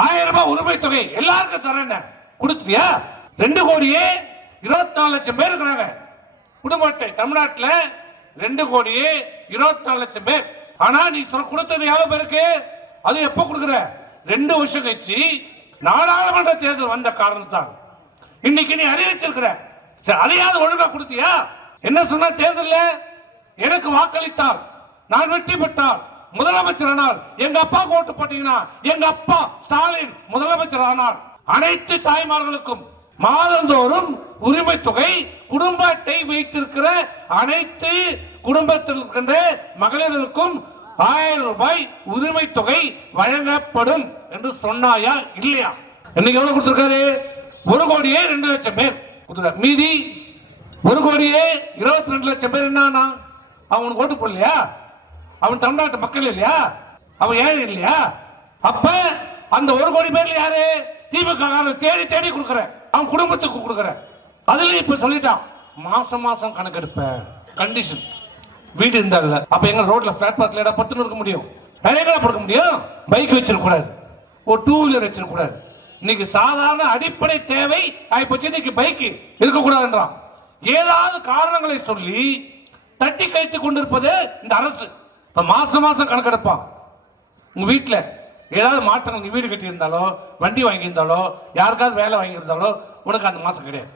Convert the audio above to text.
1000 ரூபாய் உரிமை தொகை எல்லாருக்கும் தரேன் கொடுத்தியா? 2,24,00,000 பேர் இருக்கிறாங்க குடும்ப அட்டை தமிழ்நாட்டில். 2,24,00,000 பேர். ஆனா நீ கொடுத்தது எவ்வளவு பேருக்கு? அது எப்ப கொடுக்குற? 2 வருஷம் கழிச்சு நாடாளுமன்ற தேர்தல் வந்த காரணத்தால் இன்னைக்கு நீ அறிவித்திருக்கிற. அதையாவது ஒழுங்கா கொடுத்தியா? என்ன சொன்ன? தேர்தல் எனக்கு வாக்களித்தால் நான் வெற்றி பெற்றால் முதலமைச்சர் ஆனால் எங்க அப்பா ஓட்டு போட்டீங்கன்னா எங்க அப்பா ஸ்டாலின் முதலமைச்சர் ஆனால் அனைத்து தாய்மார்களுக்கும் மாதந்தோறும் உரிமை தொகை குடும்ப அட்டை வைத்திருக்கிற அனைத்து குடும்பத்தில் இருக்கின்ற மகளிர்களுக்கும் 1000 ரூபாய் உரிமை தொகை வழங்கப்படும் என்று சொன்னாயா இல்லையா? இன்னைக்கு எவ்வளவு கொடுத்திருக்காரு? 1,02,00,000 பேர் கொடுத்திருக்காரு. மீதி 1,22,00,000 பேர் என்ன? அவனுக்கு ஓட்டு போடலையா? அவன் தமிழ்நாட்டு மக்கள் இல்லையா? அவன் ஏழை இல்லையா? அப்ப அந்த 1 கோடி பேர்ல யாரு? திமுக தேடி தேடி கொடுக்கிற அவன் குடும்பத்துக்கு கொடுக்கிற. அதுல இப்ப சொல்லிட்டான் மாசம் மாசம் கணக்கெடுப்ப கண்டிஷன். வீடு இருந்தால அப்ப எங்க ரோட்ல பிளாட் பார்க்ல இடம் பத்துன்னு இருக்க முடியும்? நிறைய படுக்க முடியும்? பைக் வச்சிருக்க கூடாது, ஒரு 2 வீலர் வச்சிருக்க கூடாது. இன்னைக்கு சாதாரண அடிப்படை தேவை ஆயிப்போச்சு. இன்னைக்கு பைக் இருக்க கூடாதுன்றான். ஏதாவது காரணங்களை சொல்லி தட்டி கழித்து கொண்டிருப்பது இந்த அரசு. இப்ப மாசம் மாசம் கணக்கெடுப்பான். உங்க வீட்டுல ஏதாவது மாற்றங்கள், நீ வீடு கட்டி இருந்தாலோ வண்டி வாங்கி இருந்தாலோ யாருக்காவது வேலை வாங்கி இருந்தாலோ உனக்கு அந்த மாசம் கிடையாது.